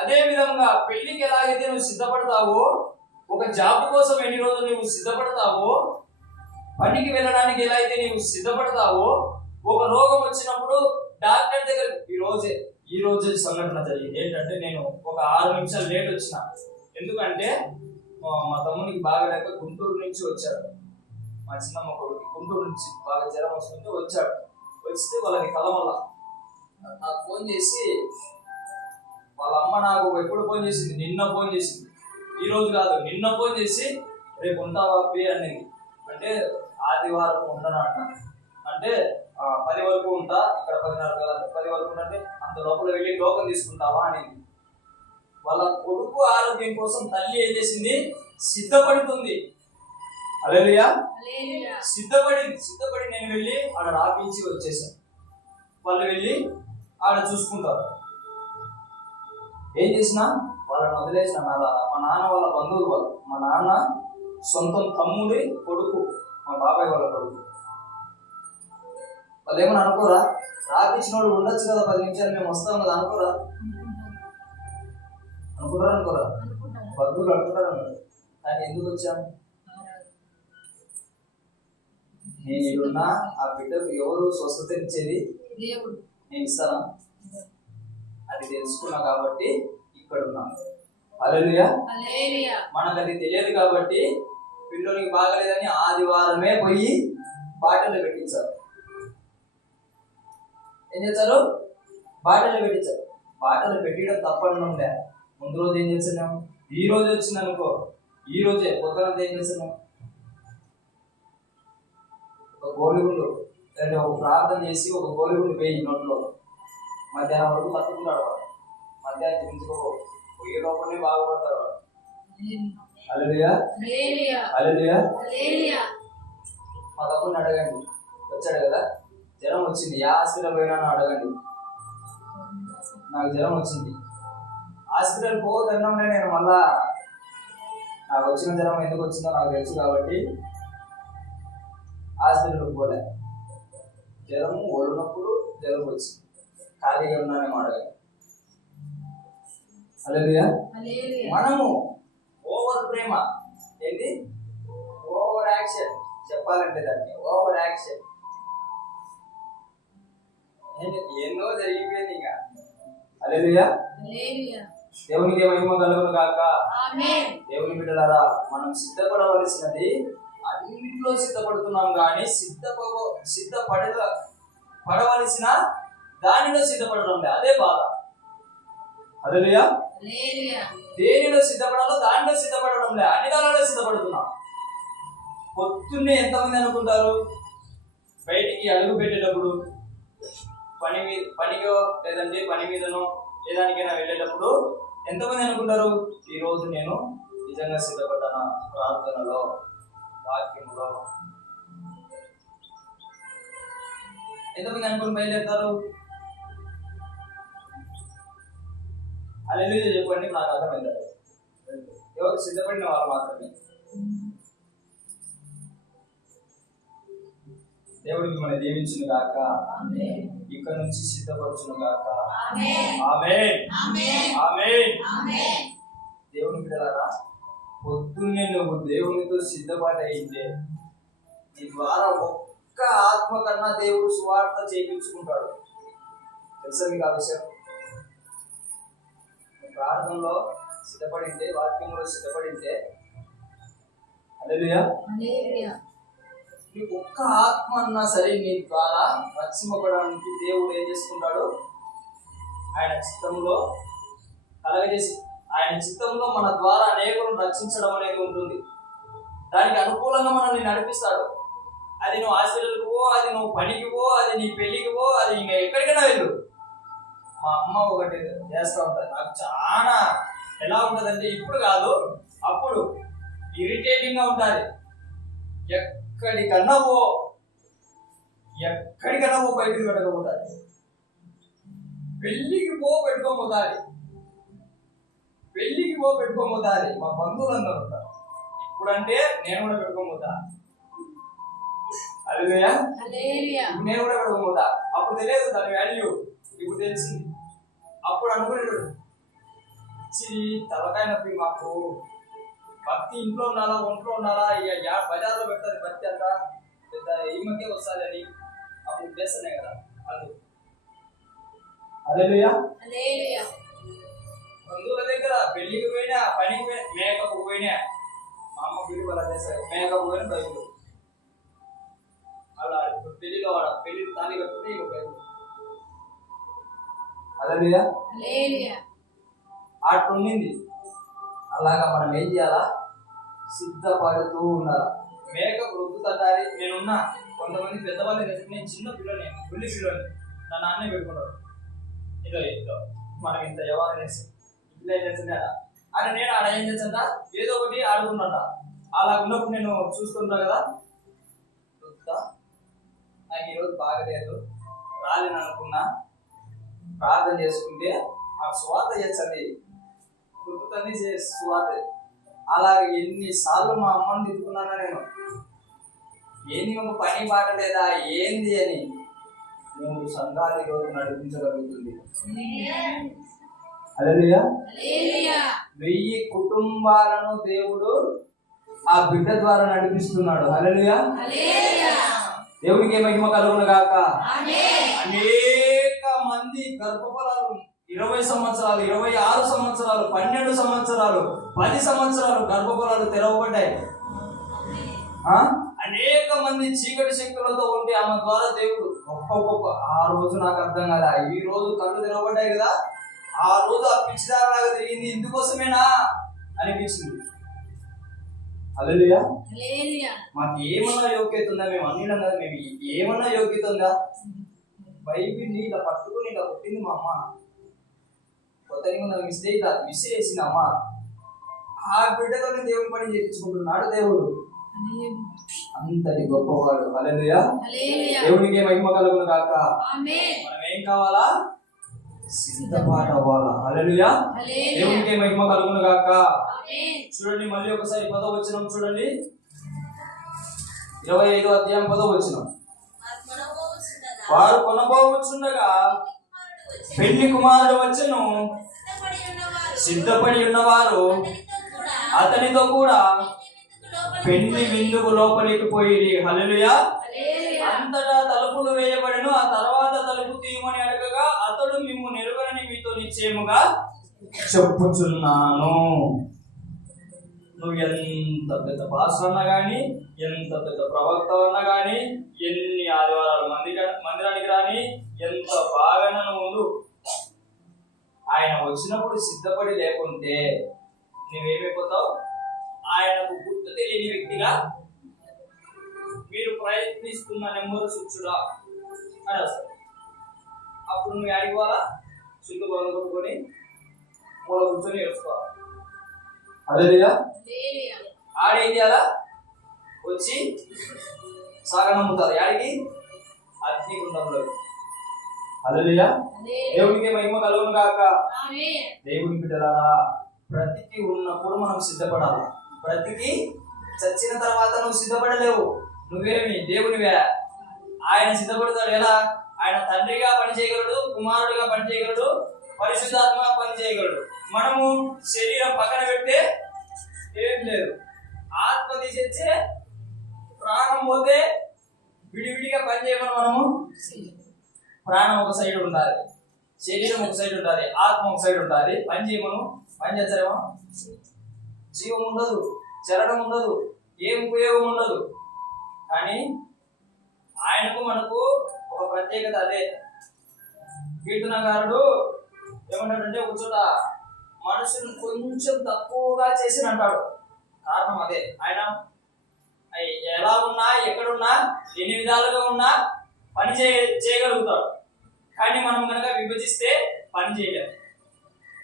అదే విధంగా పెళ్లికి ఎలాగైతే నువ్వు సిద్ధపడతావో, ఒక జాబ్ కోసం ఎన్ని రోజులు నువ్వు సిద్ధపడతావో, పనికి వెళ్ళడానికి ఎలా అయితే నువ్వు సిద్ధపడతావో, ఒక రోగం వచ్చినప్పుడు డాక్టర్ దగ్గర ఈ రోజే సంఘటన జరిగింది. ఏంటంటే నేను ఒక 6 నిమిషాలు లేట్ వచ్చిన. ఎందుకంటే మా తమ్మునికి బాగా లేక గుంటూరు నుంచి వచ్చాడు. మా చిన్నమ్మ కొడుకు గుంటూరు నుంచి బాగా జ్వరం వస్తుంటే వచ్చాడు. వస్తే వాళ్ళకి కలవల్ల నాకు ఫోన్ చేసి, వాళ్ళ అమ్మ నాకు ఎప్పుడు ఫోన్ చేసింది? నిన్న ఫోన్ చేసింది. ఈ రోజు కాదు, నిన్న ఫోన్ చేసి రేపు ఉంటావా అబ్బి అనేది. అంటే ఆదివారం ఉండను అన్న. అంటే 10 వరకు ఉంటా, ఇక్కడ 10:30 కదా, 10 వరకు ఉంటే అంత లోపల వెళ్ళి టోకన్ తీసుకుంటావా అనేది. వాళ్ళ కొడుకు ఆరోగ్యం కోసం తల్లి ఏం చేసింది? సిద్ధపడుతుంది. హల్లెలూయా. సిద్ధపడి నేను వెళ్ళి ఆడ రాపించి వచ్చేసాను. వాళ్ళు వెళ్ళి ఆడ చూసుకుంటారు. ఏం చేసినా వాళ్ళని వదిలేసిన. మా నాన్న వాళ్ళ బంధువులు వాళ్ళు. మా నాన్న సొంతం తమ్ముడి కొడుకు, మా బాబాయ్ వాళ్ళ కొడుకు. వాళ్ళు ఏమని అనుకోరా? రాపించినోడు ఉండొచ్చు కదా, 10 నిమిషాలు మేము వస్తాం కదా అనుకోరా? అనుకోరా? బంధువులు అనుకుంటారు. కానీ ఎందుకు వచ్చాము? నేను ఇడున్నా, ఆ బిడ్డకు ఎవరు స్వస్థత ఇచ్చేది? నేను ఇస్తానా? అది తెలుసుకున్నా కాబట్టి ఇక్కడ ఉన్నాను. హల్లెలూయా. మనకు అది తెలియదు కాబట్టి పిల్లలకి బాగలేదని ఆదివారమే పోయి బాటలు పెట్టించారు. ఏం చేస్తారు? బాటలు పెట్టించారు. బాటలు పెట్టడం తప్పనుండే. ముందు రోజు ఏం చేస్తున్నాం? ఈ రోజు వచ్చింది అనుకో, ఈ రోజే పొద్దునంతా ఏం చేస్తున్నాం? ఒక గోలిగుండు లేదా ఒక ప్రార్థన చేసి ఒక గోలిగుండు వేయి నోట్లో. మధ్యాహ్నం వరకు తట్టుకుంటాడు వాడు. మధ్యాహ్నం తించుకో, పొయ్యి లోపలనే బాగుపడతారు వాడు. హల్లెలూయా. మా తమ్ముడిని అడగండి, వచ్చాడు కదా, జ్వరం వచ్చింది, ఏ హాస్పిటల్ పోయినా అడగండి. నాకు జ్వరం వచ్చింది, హాస్పిటల్ పోవద్దన్నా నేను మళ్ళా నాకు వచ్చిన జ్వరం ఎందుకు వచ్చిందో నాకు తెలుసు కాబట్టి హాస్పిటల్కి పోలే. జ్వరము ఒళ్ళునప్పుడు జ్వరం వచ్చింది, ఖాళీగా ఉన్నానేమో అడగండి. హల్లెలూయా. మనము ఓవర్ ప్రేమ ఏంటి? ఓవర్ యాక్షన్ చెప్పాలంటే దాన్ని ఓవర్ యాక్షన్ ఎన్నో జరిగిపోయింది ఇంకా. హల్లెలూయా. దేవునికి మహిమ కలుగును గాక. దేవుని బిడ్డలారా, మనం సిద్ధపడవలసినది అన్నింటిలో సిద్ధపడుతున్నాం కానీ పడవలసిన దానిలో సిద్ధపడడం లేదు. అదే బాధ. హల్లెలూయా. దేనిలో సిద్ధపడాలో దానిలో సిద్ధపడడం లేదు, అన్ని దానిలో సిద్ధపడుతున్నాం. పొద్దున్నే ఎంతమంది అనుకుంటారు బయటికి అడుగు పెట్టేటప్పుడు పనికో లేదంటే పని మీదనో ఏదానికైనా వెళ్ళేటప్పుడు ఎంతమంది అనుకుంటారు ఈ రోజు నేను నిజంగా సిద్ధపడ్డానా ప్రార్థనలో వాక్యంలో? ఎంతమంది అనుకుని బయలుదేరుతారు? హల్లెలూయా చెప్పండి, నాకు అర్థమైంది. ఎవరు సిద్ధపడిన వాళ్ళు మాత్రమే. దేవుడు మిమ్మల్ని దీవించును గాక. ఇక్కడ నుంచి సిద్ధపరచును గాక. ఆమేన్. దేవుని బిడ్డలారా, పొద్దున్నే నువ్వు దేవునితో సిద్ధపడైతే నీ ద్వారా ఒక్క ఆత్మ కన్నా దేవుడు సువార్త చేయించుకుంటాడు. తెలుసా మీకు ఆ విషయం? ప్రార్థనలో సిద్ధపడితే, వాక్యంలో సిద్ధపడితే, హల్లెలూయా, నీకు ఒక్క ఆత్మ అన్నా సరే నీ ద్వారా రక్షింపబడడానికి దేవుడు ఏం చేసుకుంటాడు? ఆయన చిత్తంలో కలగజేసి ఆయన చిత్తంలో మన ద్వారా అనేకులను రక్షించడం అనేది ఉంటుంది. దానికి అనుకూలంగా మనల్ని నడిపిస్తాడు. అది నువ్వు హాస్పిటల్కి పో, అది నువ్వు పనికి పో, అది నీ పెళ్లికి పో, అది ఇంకా ఎక్కడికైనా వెళ్ళు. మా అమ్మ ఒకటి చేస్తూ ఉంటుంది, నాకు చాలా ఎలా ఉంటుందంటే ఇప్పుడు కాదు అప్పుడు ఇరిటేటింగ్ గా ఉంటుంది. ఎక్కడికన్నా పో బయటకు పెట్టకపోతుంది. పెళ్లికి పో పెట్టుకోపోతుంది. మా బంధువులందరూ ఉంటారు. ఇప్పుడంటే నేను కూడా పెట్టుకోపోతా. హల్లెలూయా. నేను కూడా పెట్టుకోపోతా. అప్పుడు తెలియదు దాని వాల్యూ, ఇప్పుడు తెలిసింది. అప్పుడు అనుకునేడు తలకాయ నొప్పి, మాకు భక్తి ఇంట్లో ఉండాలా ఒంట్లో ఉండాలా, ఇక బజార్లో పెడతారు భక్తి అంతా పెద్ద ఈమెకే వస్తుంది అని అప్పుడు చేస్తున్నాయి కదా. అది హల్లెలూయా. బంధువుల దగ్గర పెళ్లికి పోయినా, పనికి పోయినా, మేకప్ పోయినా, మా అమ్మ బిల్లు అలా చేస్తారు. మేకప్ పోయిన బయలు అలా పెళ్లిలో పెళ్లి తాళి కట్టుకుంటే ఇంకొక హల్లెలూయా అట్లుండింది. అలాగా మనం ఏం చేయాలా? సిద్ధపడుతూ ఉండాలా. మేకప్ రుద్దుతారి నేనున్నా. కొంతమంది పెద్దవాళ్ళు నేను చిన్న పిల్లని, గుల్లి పిల్లని నా నాన్నే పెట్టుకున్నాడు. ఇదో మనం ఇంత వ్యవహారం చేసి ఇట్లా చేసిందా అని నేను ఆడ ఏం చేసిందా ఏదో ఒకటి ఆడుకున్నట. అలా ఉన్నప్పుడు నేను చూసుకుంటా కదా, నాకు ఈరోజు బాగలేదు రాలేను అనుకున్నా, ప్రార్థన చేసుకుంటే ఆ స్వార్థ చేస్తుంది, కృతని స్వార్థ. అలాగే ఎన్నిసార్లు మా అమ్మని తిట్టుకున్నానా నేను, ఏంది ఒక పని బాట లేదా ఏంది అని. 3 సంఘాలు ఈరోజు నడిపించగలుగుతుంది. హల్లెలూయా. 1000 కుటుంబాలను దేవుడు ఆ బిడ్డ ద్వారా నడిపిస్తున్నాడు. హల్లెలూయా. దేవునికి మహిమ కలుగును గాక. అనేక మంది గర్భఫలాలు 20 సంవత్సరాలు, 26 సంవత్సరాలు, 12 సంవత్సరాలు, 10 సంవత్సరాలు గర్భఫలాలు తెరవబడ్డాయి. అనేక మంది చీకటి శక్తులతో ఉండి ఆమె ద్వారా దేవుడు గొప్ప ఆ రోజు నాకు అర్థం కదా, ఈ రోజు కళ్ళు తెరవబడ్డాయి కదా, ఆ రోజు ఆ పిచ్చిదారలాగా తిరిగింది ఇందుకోసమేనా అనిపించింది. హల్లెలూయా. మాకు ఏమన్నా యోగ్యత ఉందా? మేము అన్నిడం కదా, మేము ఏమన్నా యోగ్యత ఉందా? బైబిల్ని ఇలా పట్టుకుని ఇలా కొట్టింది మా అమ్మ. కొత్త నిబంధన మిస్ చేసింది అమ్మ. ఆ బిడ్డతోనే దేవుని పని చేయించుకుంటున్నాడు దేవుడు. అంతటి గొప్పవాడు. హల్లెలూయా. దేవునికి మహిమ కలుగును గాక. మనం ఏం కావాలా? సిద్ధపడాలా. హల్లెలూయా. దేవునికి మహిమ కలుగును గాక. చూడండి మళ్ళీ ఒకసారి 10వ వచనం చూడండి, 25వ అధ్యాయం 10వ వచనం. వారు కొనబోవచ్చుండగా పెళ్లి కుమారుడు వచ్చెను, సిద్ధపడి ఉన్నవారు అతనితో కూడా పెండ్లి విందుకు లోపలికి పోయి. హల్లెలూయా. అంతటా తలుపులు వేయబడెను. ఆ తర్వాత తలుపు తీయమని అడగగా అతడు మిమ్ము నెరుగనని మీతో నిశ్చయముగా చెప్పుచున్నాను. నువ్వు ఎంత పెద్ద పాస్టర్ అన్నా కానీ, ఎంత పెద్ద ప్రవక్త అన్నా కానీ, ఎన్ని ఆదివారాలు మందిరానికి రాని, ఎంత బాగా ఉండు, ఆయన వచ్చినప్పుడు సిద్ధపడి లేకుంటే నువ్వేమైపోతావు? ఆయనకు గుర్తు తెలియని వ్యక్తిగా, మీరు ప్రయత్నిస్తున్న నెంబరు సుచ్చుడా అని వస్తుంది. అప్పుడు నువ్వు అడిగిపోవాలా? చుట్టూ బలం కొట్టుకొని మూల కూర్చొని ఏడుకోవాలి. హల్లెలూయా. ఆడేం చేయాలా? వచ్చి సాగనమ్ముతారు. యాడికి? అగ్నిగుండంలో. హల్లెలూయా. దేవునికి మహిమ కలుగును గాక. దేవుని బిడ్డలారా, బ్రతికి ఉన్నప్పుడు మనం సిద్ధపడాలి. బ్రతికి చచ్చిన తర్వాత నువ్వు సిద్ధపడలేవు. నువ్వేమి దేవునివే. ఆయన సిద్ధపడతాడు. ఎలా? ఆయన తండ్రిగా పనిచేయగలడు, కుమారుడిగా పనిచేయగలడు, పరిశుద్ధాత్మ పనిచేయగలడు. మనము శరీరం పక్కన పెడితే ఏం లేదు. ఆత్మ తీసేచ్చే ప్రాణం పోతే విడివిడిగా పనిచేయమని మనము. ప్రాణం ఒక సైడ్ ఉండాలి, శరీరం ఒక సైడ్ ఉండాలి, ఆత్మ ఒక సైడ్ ఉండాలి. పని చేయమను. పని చేస్తారేమో జీవం ఉండదు, చెరడం ఉండదు, ఏం ఉపయోగం ఉండదు. కానీ ఆయనకు మనకు ఒక ప్రత్యేకత అదే. కీర్తనకారుడు ఏమంటాడంటే, ఒక చోట మనుషులు కొంచెం తక్కువగా చేసి అంటాడు. కారణం అదే. ఆయన ఎలా ఉన్నా, ఎక్కడున్నా, ఎన్ని విధాలుగా ఉన్నా పని చేయగలుగుతాడు. కానీ మనం కనుక విభజిస్తే పని చేయలేము.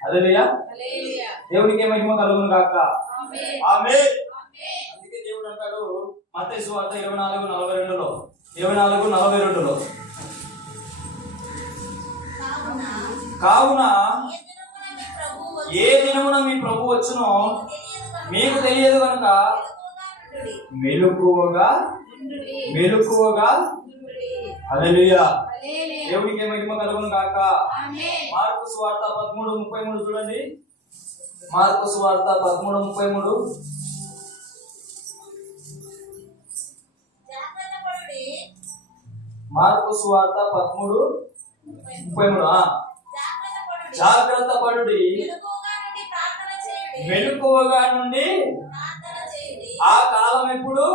హల్లెలూయా. దేవునికి మహిమ కలుగును గాక. ఆమేన్. అందుకే దేవుడు అంటాడు మత్తయి సువార్త 24:42లో, 24:42లో, కావున ఏ దినమున మీ ప్రభు వచ్చునో మీకు తెలియదు కనుక మెలకువగా. హల్లెలూయా. దేవునికి మహిమ కలుగును గాక. మార్కు సువార్త 13:33 చూడండి. మార్కు సువార్త 13:33. మార్కు సువార్త 13:33. జాగ్రత్త పడుడి, మెలకువగా నుండి ఆ కాలం ఎప్పుడు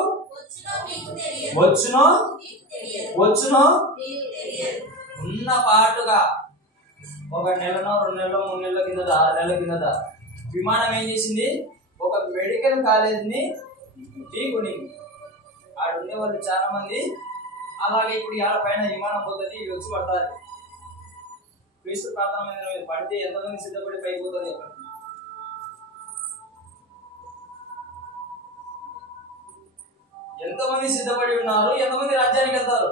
వచ్చునో ఉన్న పాటుగా. ఒక నెలనో, 2 నెలలో, 3 నెలల కిందట, 6 నెలల కిందట విమానం ఏం చేసింది? ఒక మెడికల్ కాలేజీని ఢీకొని. ఆడ ఉండే వాళ్ళు చాలా మంది. అలాగే ఇప్పుడు ఆడ పైన విమానం పోతుంది, ఇవి వచ్చి పడతారు. క్రీస్తు ప్రార్థన మీద పడితే ఎంతమంది సిద్ధపడి పైపోతుంది? ఎంతమంది సిద్ధపడి ఉన్నారు? ఎంతమంది రాజ్యానికి వెళ్తారు?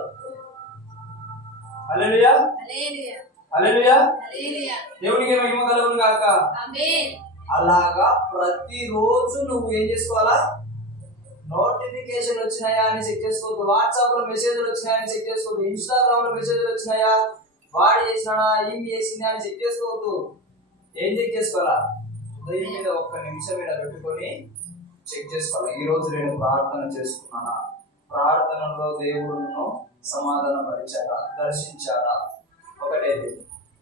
హల్లెలూయా. హల్లెలూయా. దేవునికి మహిమ కలుగును గాక. అలాగా ప్రతిరోజు నువ్వు ఏం చేసుకోవాలా? నోటిఫికేషన్ వచ్చినాయా అని చెక్ చేసుకోవద్దు. వాట్సాప్ లో మెసేజ్లు వచ్చినాయా అని చెక్ చేసుకోవద్దు. ఇన్స్టాగ్రామ్ లో మెసేజ్లు వచ్చినాయా, వాడు చేసినాడా, ఏం చేసిందా అని చెక్ చేసుకోవద్దు. ఏం చెక్ చేసుకోవాలా? ఉదయం మీద 1 నిమిషం మీద పెట్టుకొని చెక్ చేసుకోవాలి. ఈ రోజు నేను ప్రార్థన చేసుకున్నానా? ప్రార్థనలో దేవుడును సమాధాన పరిచాడా, దర్శించాడా? ఒకటైతే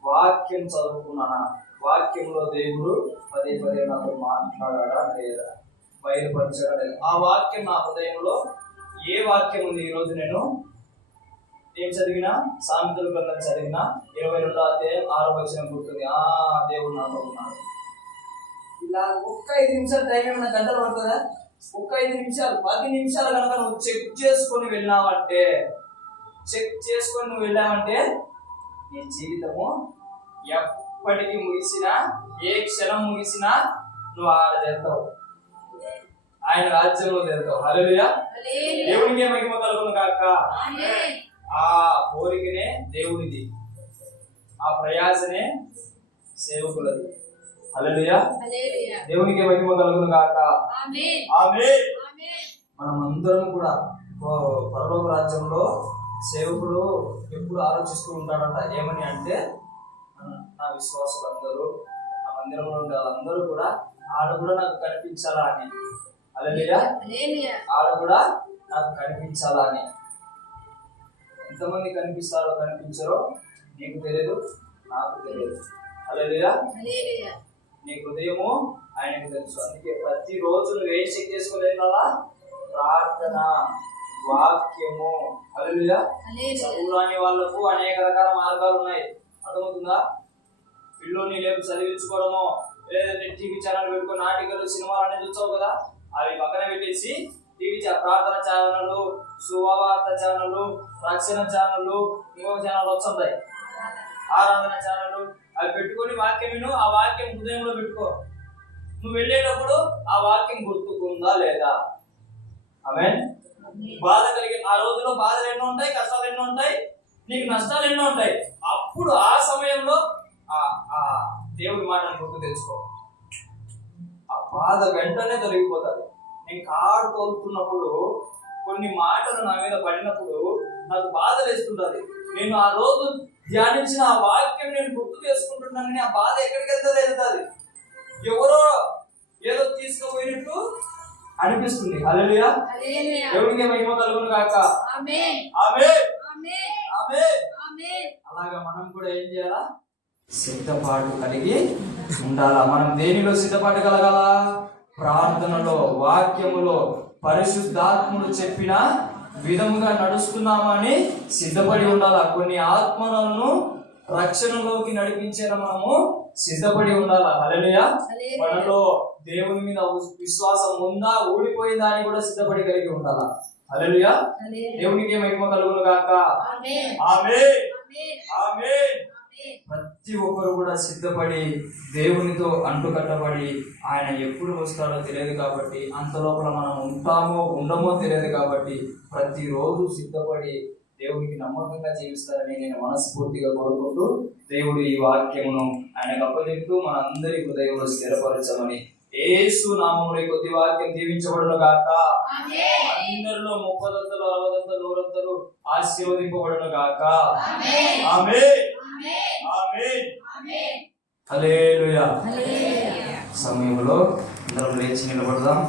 వాక్యం చదువుకున్నానా? వాక్యంలో దేవుడు పదే నాతో మాట్లాడా లేదా, బయలుపరచడా లేదా? ఆ వాక్యం నా హృదయంలో ఏ వాక్యం ఉంది? ఈరోజు నేను ఏం చదివినా, సామెతల గ్రంథం చదివినా 22వ అధ్యాయం 6వ వచనం గుర్తుంది. దేవుడు నాతో ఉన్నాడు. ఇలా 5 నిమిషాలు టైం ఏమైనా గంటలు పడుతుందా? 5 నిమిషాలు, 10 నిమిషాలు కనుక నువ్వు చెక్ చేసుకొని వెళ్ళావంటే, నీ జీవితము ఎప్పటికీ ముగిసినా, ఏ క్షణం ముగిసినా నువ్వు ఆడ చేస్తావు, ఆయన రాజ్యంలో చేస్తావు. హల్లెలూయా. దేవునికి మహిమ కలుగును గాక. ఆ కోరికనే దేవుడిది, ఆ ప్రయాసనే సేవకులది. హల్లెలూయా. దేవునికి మహిమ కలుగును గాక. ఆమేన్. మనం అందరం కూడా పరలోక రాజ్యంలో సేవకుడు ఎప్పుడు ఆలోచిస్తూ ఉంటాడంట. ఏమని అంటే, నా విశ్వాసులందరూ, నా మందిరంలో ఉండే వాళ్ళందరూ కూడా ఆడ కూడా నాకు కనిపించాలా అని. హల్లెలూయా. ఆడ కూడా నాకు కనిపించాలా అని. ఎంతమంది కనిపిస్తారో కనిపించారో నీకు తెలియదు, నాకు తెలియదు. హల్లెలూయా. నీ హృదయము ఆయనకు తెలుసు. అందుకే ప్రతిరోజు నువ్వేం చెక్ చేసుకోలేదు, ప్రార్థన, వాక్యము. హల్లెలూయా. చదువురాని వాళ్ళకు అనేక రకాల మార్గాలు ఉన్నాయి, అర్థమవుతుందా? పిల్లోని లేపు చదివించుకోవడము, లేదంటే టీవీ ఛానల్ పెట్టుకుని నాటికలు సినిమాలు అనేది చూస్తావు కదా, అవి పక్కన పెట్టేసి టీవీ ప్రార్థన ఛానళ్ళు, శుభవార్త ఛానళ్ళు, రక్షణ ఛానళ్ళు, ఇంకొక ఛానల్ వస్తుంటాయి, ఆరాధన ఛానళ్ళు, అవి పెట్టుకొని వాక్యం విను. ఆ వాక్యం హృదయంలో పెట్టుకో. నువ్వు వెళ్ళేటప్పుడు ఆ వాక్యం గుర్తుకుందా లేదా? ఆమేన్. బాధ కలిగిన ఆ రోజులో బాధలు ఎన్నో ఉంటాయి, కష్టాలు ఎన్నో ఉంటాయి, నీకు నష్టాలు ఎన్నో ఉంటాయి. అప్పుడు ఆ సమయంలో ఆ దేవుడి మాటను గుర్తు తెచ్చుకో. ఆ బాధ వెంటనే తొలగిపోతుంది. నేను కారు తోలుతున్నప్పుడు కొన్ని మాటలు నా మీద పడినప్పుడు నాకు బాధ వేస్తుంటది. నేను ఆ రోజు ధ్యానించిన ఆ వాక్యం నేను గుర్తు చేసుకుంటున్నానని ఆ బాధ ఎక్కడికి వెళ్తుంది, ఎవరో ఏదో తీసుకుపోయినట్టు అనిపిస్తుంది. హల్లెలూయా. దేవునికి మహిమ కలుగును గాక. ఆమేన్. ఆమేన్. ఆమేన్. అలాగా మనం కూడా ఏం చేయాలా? సిద్ధపాటు కలిగి ఉండాలా. మనం దేనిలో సిద్ధపాటు కలగాల? ప్రార్థనలో, వాక్యములో, పరిశుద్ధాత్ముడు చెప్పిన విధముగా నడుస్తున్నామని సిద్ధపడి ఉండాలా. కొన్ని ఆత్మలను రక్షణలోకి నడిపించేలా మనము సిద్ధపడి ఉండాలా. హల్లెలూయా. మనలో దేవుని మీద విశ్వాసం ఉందా, ఊడిపోయిందా అని కూడా సిద్ధపడి కలిగి ఉండాలా. హల్లెలూయా. దేవునికి మహిమ కలుగును గాక. ఆమేన్. ఆమేన్. ప్రతి ఒక్కరు కూడా సిద్ధపడి దేవునితో అంటుకట్టబడి, ఆయన ఎప్పుడు వస్తాడో తెలియదు కాబట్టి, అంత లోపల మనం ఉంటామో ఉండమో తెలియదు కాబట్టి, ప్రతిరోజు సిద్ధపడి దేవునికి నమ్మకంగా జీవిస్తారని నేను మనస్ఫూర్తిగా కోరుకుంటూ, దేవుడు ఈ వాక్యమును ఆయనకు అప్పచెప్తూ మనందరి హృదయంలో స్థిరపరచమని యేసు నామములో కొద్ది వాక్యం దీవించబడును గాక. అందరిలో 30 60 100 ఆశీర్వదింపబడును గాక. ఆమేన్. ఆమేన్. హల్లెలూయా. సమయంలో అందరం లేచి నిలబడదాం.